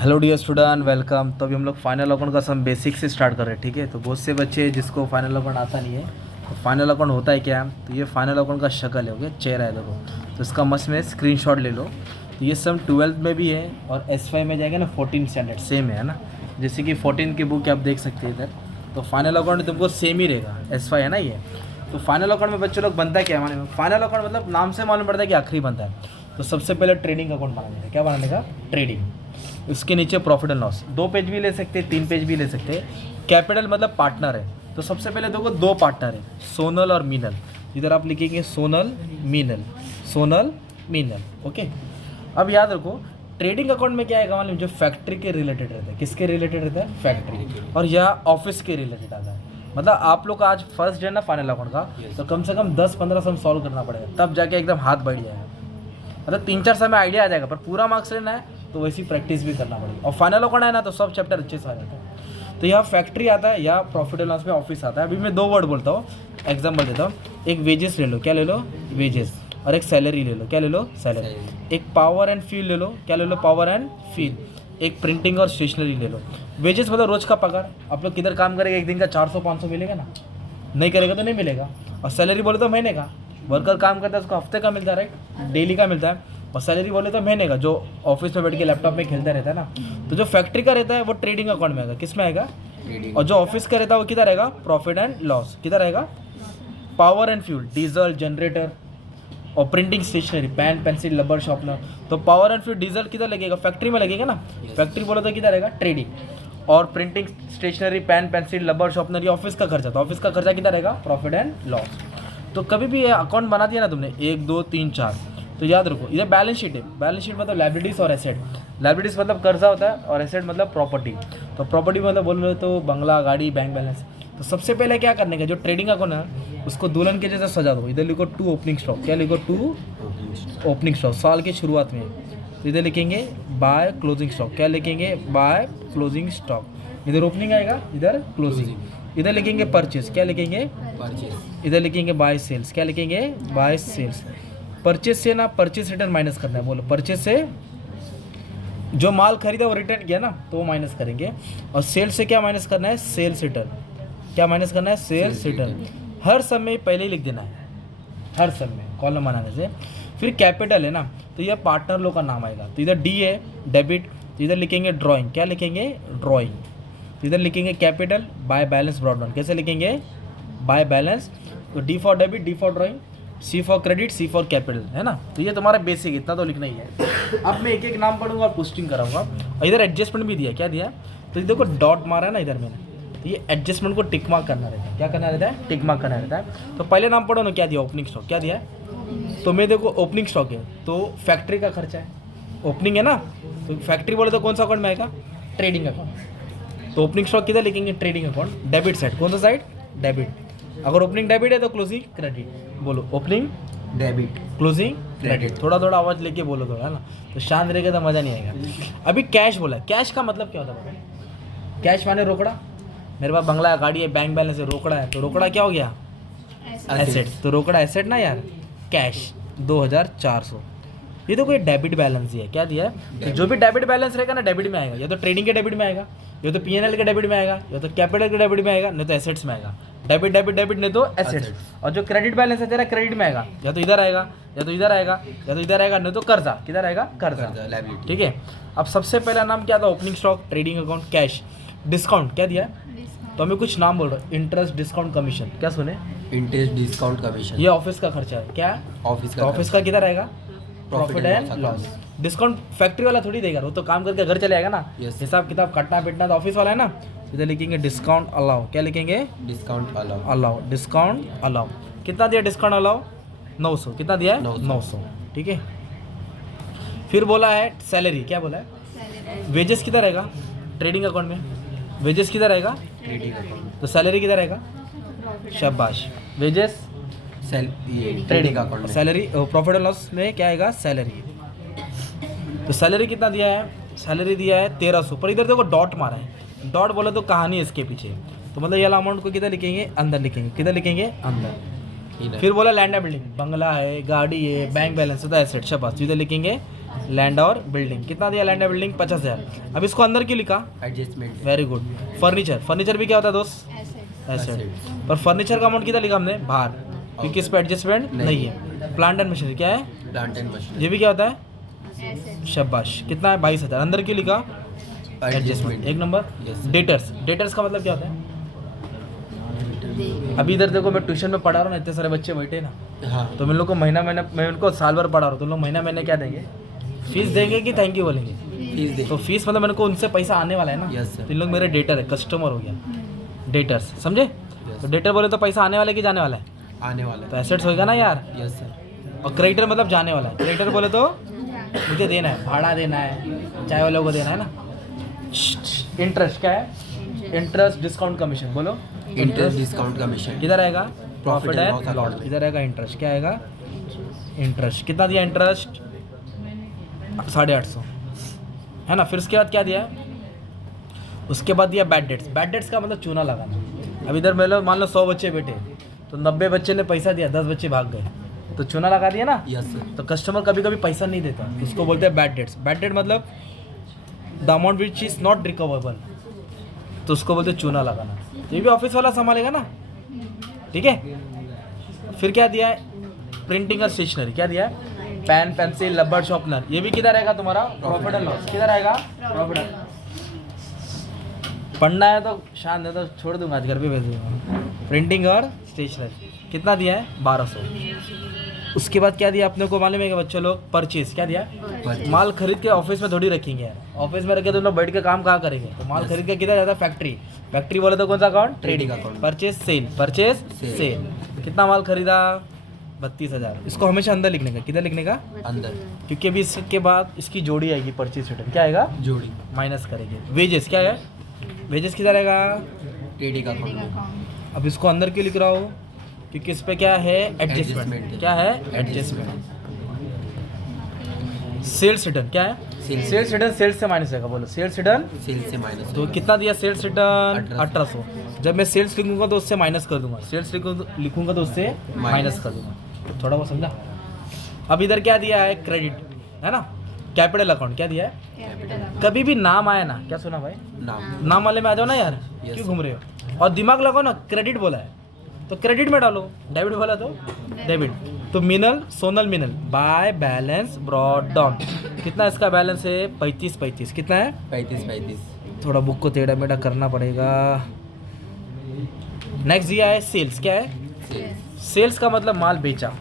Hello dear student, welcome. तो अभी हम लोग फाइनल अकाउंट का सम बेसिक से स्टार्ट कर रहे हैं, ठीक है। तो बहुत से बच्चे जिसको फाइनल अकाउंट आता नहीं है, तो फाइनल अकाउंट होता है क्या। तो ये फाइनल अकाउंट का शक्ल है, ओके, चेहरा है, देखो। तो इसका मस्त में स्क्रीनशॉट ले लो। तो ये सम 12th में भी है और S5 में जाएगा ना, 14 स्टैंडर्ड सेम है ना। जैसे कि 14 की बुक आप देख सकते हैं इधर। तो फाइनल अकाउंट तुमको सेम ही रहेगा, S5 है ना ये। तो फाइनल अकाउंट में बच्चे लोग बनता है क्या, माने फाइनल अकाउंट मतलब नाम से मालूम पड़ता है कि आखिरी बनता है। तो सबसे पहले ट्रेडिंग अकाउंट बनाने का, क्या बनाने का, ट्रेडिंग। उसके नीचे प्रॉफिट एंड लॉस, 2 पेज भी ले सकते हैं, 3 पेज भी ले सकते हैं। कैपिटल मतलब पार्टनर है। तो सबसे पहले देखो 2 पार्टनर है, सोनल और मीनल। इधर आप लिखेंगे सोनल मीनल, सोनल मीनल, ओके। अब याद रखो ट्रेडिंग अकाउंट में क्या है मालूम, जो फैक्ट्री के रिलेटेड रहता है। किसके रिलेटेड रहता है, फैक्ट्री। और यह ऑफिस के रिलेटेड आता है। मतलब आप लोग का आज फर्स्ट डे है ना फाइनल अकाउंट का, तो कम से कम 10-15 सम सॉल्व करना पड़ेगा, तब जाके एकदम हाथ बैठ जाएगा। मतलब 3-4 समय आइडिया आ जाएगा, पर पूरा मार्क्स लेना है तो वैसी प्रैक्टिस भी करना पड़ेगी। और फाइनल अकाउंट है ना, तो सब चैप्टर अच्छे से आ जाता है। तो यह फैक्ट्री आता है या प्रॉफिट एंड लॉस में ऑफिस आता है। अभी मैं 2 वर्ड बोलता हूँ, एग्जाम्पल देता हूँ। एक वेजेस ले लो, क्या ले लो, वेजेस। और एक सैलरी ले लो, क्या ले लो, सैलरी। एक पावर एंड फ्यूल ले लो, क्या ले लो, पावर एंड फ्यूल। एक प्रिंटिंग और स्टेशनरी ले लो। वेजेस मतलब रोज का पगार, आप लोग किधर काम करेंगे, एक दिन का 400-500 मिलेगा ना, नहीं करेगा तो नहीं मिलेगा। और सैलरी बोले तो महीने का, वर्कर काम करता है उसको हफ्ते का मिलता है, राइट, डेली का मिलता है। और सैलरी बोले तो महीने का, जो ऑफिस में बैठ के लैपटॉप में खेलता रहता है ना। तो जो फैक्ट्री का रहता है वो ट्रेडिंग अकाउंट में आएगा, किस में आएगा, और जो ऑफिस का रहता है वो किधर रहेगा, प्रॉफिट एंड लॉस, किधर रहेगा, power and fuel, diesel, generator. और printing stationery, pen, pencil, rubber, sharpener. तो पावर एंड फ्यूल, डीजल किधर लगेगा, फैक्ट्री में लगेगा ना। फैक्ट्री बोले तो किधर रहेगा, ट्रेडिंग। और printing stationery, pen, pencil, rubber, sharpener, ये ऑफिस का खर्चा। तो ऑफिस का खर्चा किधर रहेगा, प्रॉफिट एंड लॉस। तो कभी भी ये अकाउंट बना दिया ना तुमने, 1 2 3 4, तो याद रखो ये बैलेंस शीट है। बैलेंस शीट मतलब लाइबिलिटीज और एसेट। लाइबिलिटीज मतलब कर्जा होता है, और एसेट मतलब प्रॉपर्टी। तो प्रॉपर्टी मतलब बोल रहे तो बंगला, गाड़ी, बैंक बैलेंस। तो सबसे पहले क्या करने का, जो ट्रेडिंग अकाउंट है उसको दुल्हन के जैसे सजा दो। इधर लिखो 2 ओपनिंग स्टॉक, क्या लिखो, 2 ओपनिंग स्टॉक साल के शुरुआत में। तो इधर लिखेंगे बाय क्लोजिंग स्टॉक, क्या लिखेंगे, बाय क्लोजिंग स्टॉक। इधर ओपनिंग आएगा, इधर क्लोजिंग। इधर लिखेंगे परचेज, क्या लिखेंगे, परचेज। इधर लिखेंगे बाय सेल्स, क्या लिखेंगे, बाय सेल्स। परचेज से ना परचेज रिटर्न माइनस करना है, बोलो परचेज से जो माल खरीदा वो रिटर्न किया ना, तो वो माइनस करेंगे। और सेल्स से क्या माइनस करना है, सेल्स रिटर्न, क्या माइनस करना है, सेल्स रिटर्न। हर समय पहले ही लिख देना है, हर समय कॉलम बनाने से। फिर कैपिटल है ना, तो यह पार्टनर लोग का नाम आएगा। तो इधर डी है डेबिट, तो इधर लिखेंगे ड्राइंग, क्या लिखेंगे, ड्राइंग। इधर लिखेंगे capital, by balance brought down, कैसे लिखेंगे, बाय बैलेंस। तो D for debit, D for drawing, C for credit, C for capital, है ना। तो ये तुम्हारा बेसिक, इतना तो लिखना ही है। अब मैं एक एक नाम पढ़ूंगा और पोस्टिंग कराऊंगा। और इधर एडजस्टमेंट भी दिया, क्या दिया, तो देखो डॉट मारा है ना इधर मैंने, तो ये एडजस्टमेंट को टिक मार्क करना रहता है। क्या करना रहता है, टिक मार्क करना रहता है। तो पहले नाम पढ़ो ना, क्या दिया, ओपनिंग स्टॉक, क्या दिया है। तो मैं देखो ओपनिंग स्टॉक है, तो फैक्ट्री का खर्चा है, ओपनिंग है ना। तो फैक्ट्री बोले तो कौन सा अकाउंट में आएगा, ट्रेडिंग अकाउंट। तो ओपनिंग स्टॉक किधर लिखेंगे, ट्रेडिंग अकाउंट, डेबिट साइड, कौन सा साइड, डेबिट। अगर ओपनिंग डेबिट है तो क्लोजिंग क्रेडिट, बोलो ओपनिंग डेबिट, क्लोजिंग क्रेडिट। थोड़ा थोड़ा आवाज लेके बोलो थोड़ा, है ना, तो शांत रहेगा तो मज़ा नहीं आएगा। अभी कैश बोला, कैश का मतलब क्या होता है, कैश माने रोकड़ा। मेरे पास बंगला है, गाड़ी है, बैंक बैलेंस है, रोकड़ा है, तो रोकड़ा क्या हो गया, एसेट। तो रोकड़ा एसेट ना यार, कैश 2400। ये तो कोई डेबिट बैलेंस ही है, क्या दिया है। तो जो भी डेबिट बैलेंस रहेगा ना, डेबिट में आएगा, या तो ट्रेडिंग के डेबिट में आएगा, या तो पीएनएल के डेबिट में आएगा, या तो कैपिटल के डेबिट में आएगा, नहीं तो एसेट्स में आएगा। डेबिट डेबिट डेबिट, नहीं तो एसेट्स। और जो क्रेडिट बैलेंस है तेरा, क्रेडिट में आएगा, या तो इधर आएगा, या तो इधर आएगा, या तो इधर आएगा, नहीं तो कर्जा, किधर आएगा, कर्जा, ठीक है। अब सबसे पहला नाम क्या था, opening stock, trading account, cash. Discount क्या दिया, तो हमें कुछ नाम बोल रहे हो, इंटरेस्ट, डिस्काउंट, कमीशन, क्या सुने, इंटरेस्ट, डिस्काउंट, कमीशन, ये ऑफिस का खर्चा है, क्या ऑफिस का किधर आएगा, profit and loss. Discount factory वाला थोड़ी देगा, वो तो काम करके घर चले आएगा ना। हिसाब किताब काटना पीटना तो ऑफिस वाला है ना। इधर लिखेंगे डिस्काउंट अलाउ, क्या लिखेंगे, discount allow, allow, discount allow. कितना दिया डिस्काउंट अलाउ, 900, कितना दिया है, 900, ठीक है। फिर बोला है सैलरी, क्या बोला है, वेजेस किधर रहेगा, ट्रेडिंग अकाउंट में, वेजेस किधर रहेगा, ट्रेडिंग अकाउंट, तो सैलरी किधर रहेगा, शाबाश, wages trading account, salary, profit and loss में क्या आएगा, सैलरी। तो सैलरी कितना दिया है, सैलरी दिया है 1300, पर इधर देखो डॉट मारा है। डॉट बोला तो कहानी है इसके पीछे, तो मतलब ये अमाउंट को किधर लिखेंगे, अंदर लिखेंगे, किधर लिखेंगे, अंदर। फिर बोला लैंड एंड बिल्डिंग, बंगला है, गाड़ी है, बैंक बैलेंस है, तो एसेट, शाबाश, इधर लिखेंगे लैंड और बिल्डिंग। कितना दिया लैंड और बिल्डिंग? 50,000। अब इसको अंदर क्यों लिखा? Adjustment. Very good. Furniture, furniture भी क्या होता है दोस्त? एसेट। पर फर्नीचर का अमाउंट कितना लिखा हमने? बाहर, क्योंकि इस पर एडजस्टमेंट नहीं है। प्लांट एंड मशीनरी क्या है? Plant and machinery. ये भी क्या होता है? शाबाश। कितना है? 22,000। अंदर क्यों लिखा? एडजस्टमेंट। एक नंबर। Yes. डेटर्स, डेटर्स का मतलब क्या होता है? अभी इधर देखो, मैं ट्यूशन में पढ़ा रहा हूँ ना, इतने सारे बच्चे बैठे ना, हाँ तो मैं लोग को महीना महीना, मैं उनको साल भर पढ़ा रहा हूँ, तो लोग महीना महीने क्या देंगे? फीस देंगे कि थैंक यू बोलेंगे? फीस दे। तो फीस मतलब मेरे को उनसे पैसा आने वाला है ना। Yes, sir. तो इन लोग मेरे डेटर है, कस्टमर हो गया डेटर्स, समझे? तो डेटर बोले तो पैसा आने वाला है कि जाने वाला है? आने वाला तो है। एसेट्स होगा ना यार। Yes sir. और क्रेडिटर मतलब जाने वाला है। क्रेडिटर बोले तो मुझे देना है, भाड़ा देना है, चाय वालों को देना है ना। इंटरेस्ट क्या है? Interest discount commission. बोलो। Interest discount commission. किधर आएगा? Profit and and loss loss. account। किधर आएगा? इंटरेस्ट। क्या आएगा? इंटरेस्ट। कितना दिया इंटरेस्ट? 850 है ना। फिर उसके बाद क्या दिया? उसके बाद दिया बैड डेट्स। बैड डेट्स का मतलब चूना लगाना। अब इधर मान लो 100 बच्चे बैठे, तो 90 बच्चे ने पैसा दिया, 10 बच्चे भाग गए, तो चूना लगा दिया ना। Yes sir. तो कस्टमर कभी कभी पैसा नहीं देता, उसको बोलते हैं बैड डेट्स। बैड डेट मतलब the amount which is not recoverable, तो उसको बोलते हैं चूना लगाना। ये भी ऑफिस वाला संभालेगा ना, ठीक है। फिर क्या दिया है? प्रिंटिंग और स्टेशनरी। क्या दिया है? Pen, pencil, rubber, sharpener. ये भी किधर आएगा तुम्हारा? Profit and loss. किधर आएगा? Profit and. पढ़ना है तो शांत है तो छोड़ दूंगा, आज घर पे भेज दूंगा। प्रिंटिंग और स्टेशनरी कितना दिया है? 1200। उसके बाद क्या दिया अपने को मालूम है कि बच्चों लोग? परचेज। क्या दिया? माल खरीद के ऑफिस में थोड़ी रखेंगे यार, ऑफिस में रखे तो लोग बैठ के काम कहाँ करेंगे? तो माल खरीद के किधर जाता है? फैक्ट्री। फैक्ट्री बोले तो कौन सा account? Trading account. Purchase sale, purchase sale. कितना माल खरीदा? 32,000। इसको हमेशा अंदर लिखने का। किधर लिखने का? अंदर। क्योंकि अभी इसके बाद इसकी जोड़ी आएगी, परचेज रिटर्न। क्या आएगा? जोड़ी। माइनस करेंगे। वेजेस। क्या है? वेजेस किधर आएगा? Trading account. अब इसको अंदर क्यों लिख रहा हूँ? क्योंकि इस पे क्या है? एडजस्टमेंट। Adjustment। क्या है? एडजस्टमेंट। Sales return. क्या है? सेल्स रिटर्न सेल्स से माइनस होगा। बोलो सेल्स रिटर्न। सेल से माइनस। तो कितना दिया सेल्स रिटर्न? 1800। 1800। जब मैं सेल्स लिखूंगा तो उससे माइनस कर दूंगा, सेल्स लिखूंगा तो उससे माइनस कर दूंगा। थोड़ा बहुत समझा? अब इधर क्या दिया है? क्रेडिट है ना। Capital account. क्या दिया है? कभी भी नाम आया ना, क्या सुना भाई? नाम वाले में आ जाओ ना यार। Yes, क्यों घूम रहे हो? और दिमाग लगाओ ना, क्रेडिट बोला है तो क्रेडिट में डालो, डेबिट बोला तो डेबिट। तो मिनल, सोनल मिनल, बाय बैलेंस ब्रॉड डाउन। कितना इसका बैलेंस है? 35। कितना है? 35। थोड़ा बुक को टेढ़ा मेढ़ा करना पड़ेगा। नेक्स्ट दिया है सेल्स। क्या है? सेल्स का मतलब माल बेचा,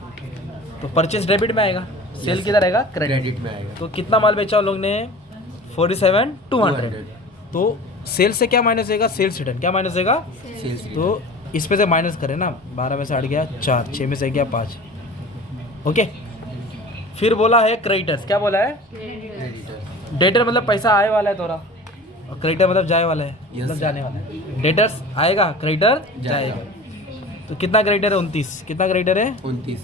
तो परचेज डेबिट में आएगा। सेल किधर आएगा? क्रेडिट में आएगा। तो कितना माल बेचा उन लोग ने? 47,200। तो सेल्स से क्या माइनस होगा? Sales return. क्या माइनस होगा? सेल्स। तो इस पे से माइनस करें ना, 12 में से हट गया 4, 6 में से गया 5। ओके। फिर बोला है क्रेडिटर्स। क्या बोला है? क्रेडिटर। डेटर मतलब पैसा आए वाला है तोरा, और क्रेडिटर मतलब जाए वाला है, Yes, मतलब sir. जाने वाला है। डेटर्स आएगा, क्रेडिटर जाएगा। जाएगा। तो कितना क्रेडिटर है? 29। कितना क्रेडिटर है? 29।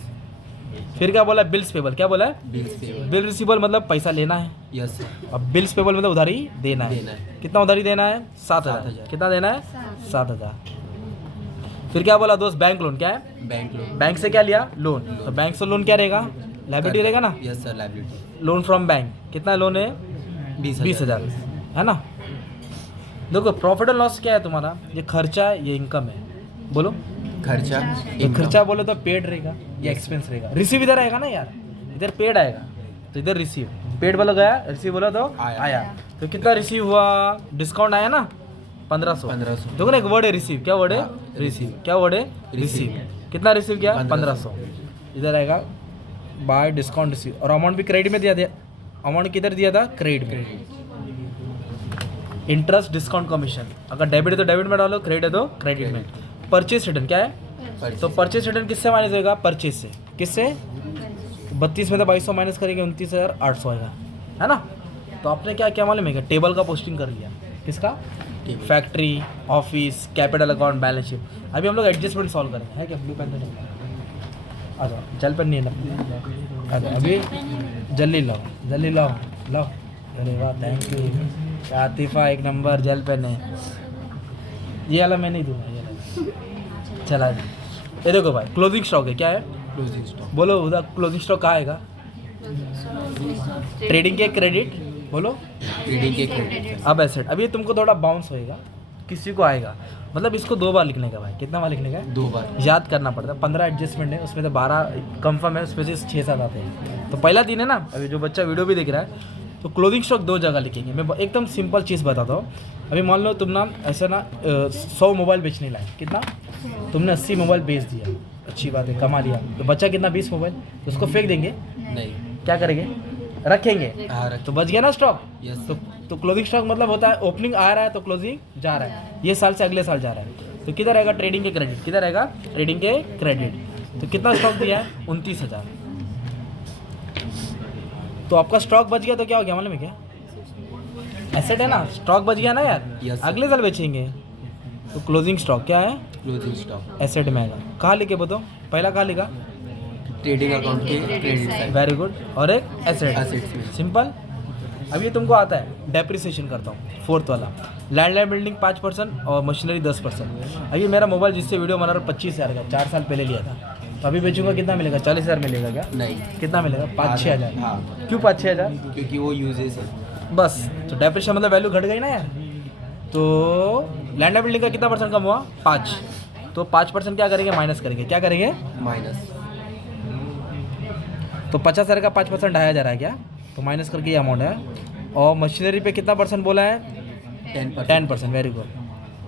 फिर क्या बोला? Bills payable. क्या बोला है? Bills payable. बिल रिसीवेबल मतलब पैसा लेना है, यस सर। अब बिल्स पेबल मतलब उधारी देना देना है। है। कितना उधारी देना है? 7,000। 7,000। कितना देना है? 7,000। फिर क्या बोला दोस्त? Bank loan. क्या है? Bank loan. बैंक से क्या लिया? लोन। तो बैंक से लोन क्या रहेगा? लायबिलिटी रहेगा ना। Yes sir, liability. Loan from bank. कितना लोन है? 20,000 है ना। देखो प्रॉफिट एंड लॉस क्या है तुम्हारा? ये खर्चा है, ये इनकम है। बोलो। खर्चा। तो खर्चा बोले तो पेड रहेगा, ये एक्सपेंस रहेगा। रिसीव इधर आएगा ना यार, इधर पेड आएगा तो इधर रिसीव। पेड बोला गया, रिसीव बोला तो आया। तो कितना रिसीव हुआ? डिस्काउंट आया ना 1500। 1500। देखो ना, एक वर्ड है रिसीव। क्या वर्ड है? हाँ, रिसीव। क्या वर्ड है? रिसीव। कितना रिसीव किया? 1500। इधर आएगा बाय डिस्काउंट रिसीव। और अमाउंट भी क्रेडिट में दिया। अमाउंट किधर दिया था? क्रेडिट में। Interest discount commission. अगर डेबिट है तो डेबिट में डालो, क्रेडिट है तो क्रेडिट में। परचेज रिटर्न क्या है? तो परचेज रिटर्न किससे माइनस होगा? परचेज से। किससे? 32 में तो 2200 माइनस करेंगे, 29,800 आएगा, है ना। तो आपने क्या क्या मालूम है क्या? टेबल का पोस्टिंग कर लिया। किसका? Factory, office, capital account, balance sheet. अभी हम लोग एडजस्टमेंट सॉल्व करेंगे। है क्या? ब्लू पेन तो नहीं? आ जाओ, जल पेन नहीं है ना? आ जाओ, अभी जल्दी लाओ, जल्दी लाओ, लाओ। अरे वाह, थैंक यू आतिफा, एक नंबर जेल पेन है। ये वाला मैं नहीं दूंगा, ये वाला चला। ये देखो भाई, क्लोजिंग स्टॉक है। क्या है? Closing stock. बोलो उधर क्लोजिंग स्टॉक कहाँ आएगा? ट्रेडिंग के क्रेडिट बोलो, ट्रेडिंग के क्रेडिट अब एसेट। अब ये तुमको थोड़ा बाउंस होएगा, किसी को आएगा, मतलब इसको 2 बार लिखने का भाई। कितना बार लिखने का है? 2 बार। याद करना पड़ता है। 15 एडजस्टमेंट है, उसमें तो 12 कंफर्म है, उसमें से 6-7 आते हैं। तो पहला 3 है ना, अभी जो बच्चा वीडियो भी देख रहा है, तो क्लोजिंग स्टॉक 2 जगह लिखेंगे। मैं एकदम सिंपल चीज़ बताता हूँ। अभी मान लो तुम ना ऐसा ना 100 मोबाइल बेचने लाए, कितना तुमने 80 मोबाइल बेच दिया, अच्छी बात है, कमा लिया। तो बच्चा कितना 20 मोबाइल, तो उसको फेंक देंगे, नहीं, क्या करेंगे, रखेंगे, हाँ तो बच गया ना स्टॉक। यस। तो क्लोजिंग स्टॉक मतलब होता है ओपनिंग आ रहा है तो क्लोजिंग जा रहा है, ये साल से अगले साल जा रहा है। तो किधर रहेगा ट्रेडिंग के क्रेडिट, किधर रहेगा ट्रेडिंग के क्रेडिट। तो कितना स्टॉक दिया है 29,000। तो आपका स्टॉक बच गया तो क्या हो गया मालूम है क्या, एसेट है ना, स्टॉक बच गया ना यार, Yes. अगले साल बेचेंगे। तो क्लोजिंग स्टॉक क्या है, क्लोजिंग स्टॉक एसेट में आएगा। कहाँ लिखे बताओ, पहला कहाँ लिखा, ट्रेडिंग अकाउंट के क्रेडिट साइड, वेरी गुड, और एक एसेट, Assets में। सिंपल। अब ये तुमको आता है, डेप्रिसिएशन करता हूँ, 4th वाला, लैंड बिल्डिंग 5% और मशीनरी 10%। अभी मेरा मोबाइल जिससे वीडियो बना रहा हूँ 25,000 का, 4 साल पहले लिया था, तो अभी बेचूंगा कितना मिलेगा, 40,000 मिलेगा क्या, नहीं, कितना मिलेगा, 5-6 हज़ार। हाँ, क्यों 5-6 हज़ार, क्योंकि वो यूजेस है। बस। तो डेप्रिसिएशन मतलब वैल्यू घट गई ना यार। तो लैंड बिल्डिंग का कितना परसेंट कम हुआ, 5। तो 5% क्या करेंगे, माइनस करेंगे, क्या करेंगे, माइनस। तो 50,000 का 5% 2,500 है क्या, तो माइनस करके ये अमाउंट है। और मशीनरी पे कितना परसेंट बोला है, 10%, वेरी गुड।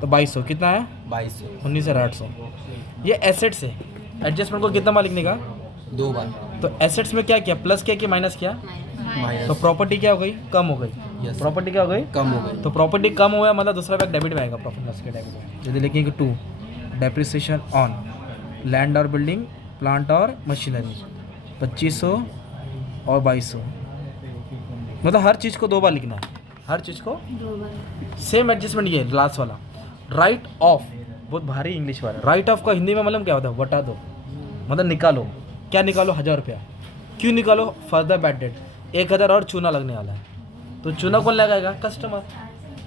तो 2200 कितना है, 2200, 19,800। ये एसेट्स है, एडजस्टमेंट को कितना बार लिखने का, 2 बार। तो एसेट्स में क्या किया, प्लस किया कि माइनस किया, तो माइनस, प्रॉपर्टी क्या हो गई, कम हो गई, Yes. प्रॉपर्टी क्या हो गई, कम हो गई। तो प्रॉपर्टी कम हुआ मतलब दूसरा बैग डेबिट में आएगा, प्रॉफिट लॉस के डेबिट में। यदि लिखेंगे 2 डेप्रिसिएशन ऑन लैंड और बिल्डिंग, प्लांट और मशीनरी 2500 और 2200, मतलब हर चीज़ को 2 बार लिखना है, हर चीज़ को सेम एडजस्टमेंट। ये लास्ट वाला राइट ऑफ, बहुत भारी इंग्लिश वाला। राइट ऑफ का हिंदी में मतलब क्या होता है, वटा दो, मतलब निकालो, क्या निकालो, 1,000 रुपया। क्यों निकालो, फर्दर बैड डेट, 1,000 और चूना लगने वाला है। तो चूना कौन लगाएगा, कस्टमर।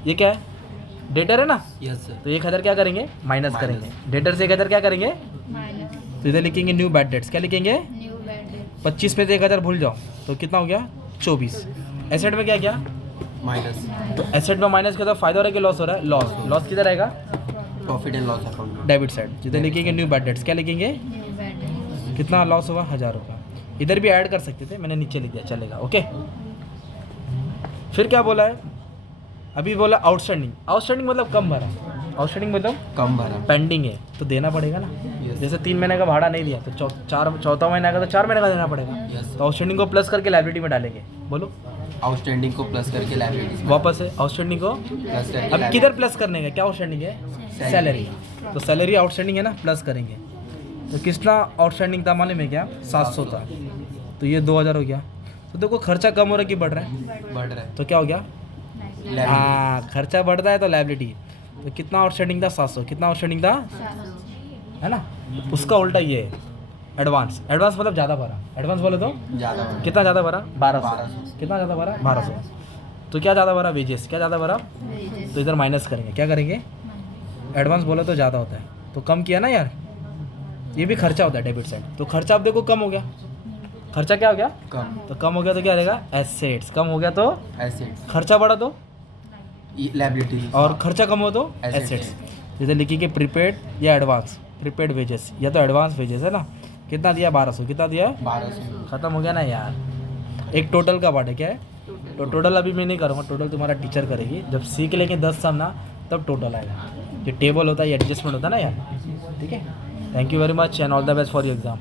ये क्या है, डेटर है ना, यस सर। तो 1,000 क्या करेंगे, माइनस करेंगे, डेटर से 1,000 क्या करेंगे, तो इधर लिखेंगे न्यू बैड डेट्स, क्या लिखेंगे, 25 में से 1,000 भूल जाओ, तो कितना हो गया, 24। एसेट में क्या किया, माइनस, तो एसेट में माइनस किया तो फायदा हो रहा है कि लॉस हो रहा है, लॉस। लॉस किधर आएगा, profit and loss account, debit side. जिधर लिखेंगे न्यू बैड डेट्स, क्या लिखेंगे, कितना लॉस हुआ, 1,000 रुपये। इधर भी ऐड कर सकते थे, मैंने नीचे लिख दिया, चलेगा, ओके। फिर क्या बोला है, अभी बोला आउटस्टैंडिंग। आउटस्टैंडिंग मतलब कम भरा, आउटस्टैंडिंग मतलब कम भरा। पेंडिंग है तो देना पड़ेगा ना। Yes. जैसे 3 महीने का भाड़ा नहीं दिया तो चौथा महीना आएगा तो 4 महीने का देना पड़ेगा। Yes. तो आउटस्टैंडिंग को प्लस करके लाइबिलिटी में डालेंगे, बोलो आउटस्टैंडिंग को प्लस करके लायबिलिटीज वापस है आउटस्टैंडिंग को। प्लस करके अब किधर प्लस करने का, क्या आउटस्टैंडिंग है, सैलरी। तो सैलरी आउटस्टैंडिंग है ना, प्लस करेंगे। तो कितना आउटस्टैंडिंग था मालूम है क्या, 700 था, तो ये 2,000 हो गया। तो देखो खर्चा कम हो रहा है कि बढ़ रहा है, बढ़ रहा है। तो क्या हो गया, हाँ खर्चा बढ़ता है तो लाइबिलिटी। तो कितना आउटस्टैंडिंग था, 700। कितना आउटस्टैंडिंग था, है ना। उसका उल्टा ये है एडवांस। एडवांस मतलब ज़्यादा भरा, एडवांस बोले तो ज़्यादा कितना ज़्यादा भरा, 1200। 1200। कितना ज़्यादा भरा, 1200। तो क्या ज़्यादा भरा, वेजेस। क्या ज़्यादा भरा, तो इधर माइनस करेंगे, क्या करेंगे, एडवांस बोले तो ज़्यादा होता है, तो कम किया ना यार, ये भी खर्चा होता है डेबिट साइड। तो खर्चा आप देखो कम हो गया, खर्चा क्या हो गया, कम, तो कम हो गया तो क्या रहेगा, एसेट्स। कम हो गया तो एसेट्स, खर्चा बढ़ा तो, लायबिलिटीज, और खर्चा कम हो तो Assets। एसेट्स। इधर लिखिए प्रीपेड या एडवांस, प्रीपेड वेजेस या तो एडवांस वेजेस है ना। कितना दिया, 1200। कितना दिया, 1200। खत्म हो गया ना यार। एक टोटल का पार्ट है, क्या है, तो टोटल अभी मैं नहीं करूँगा, टोटल तुम्हारा टीचर करेगी। जब सीख लेंगे 10 सम ना, तब टोटल आएगा। ये टेबल होता है, ये एडजस्टमेंट होता है ना यार, ठीक है। Thank you very much and all the best for your exam.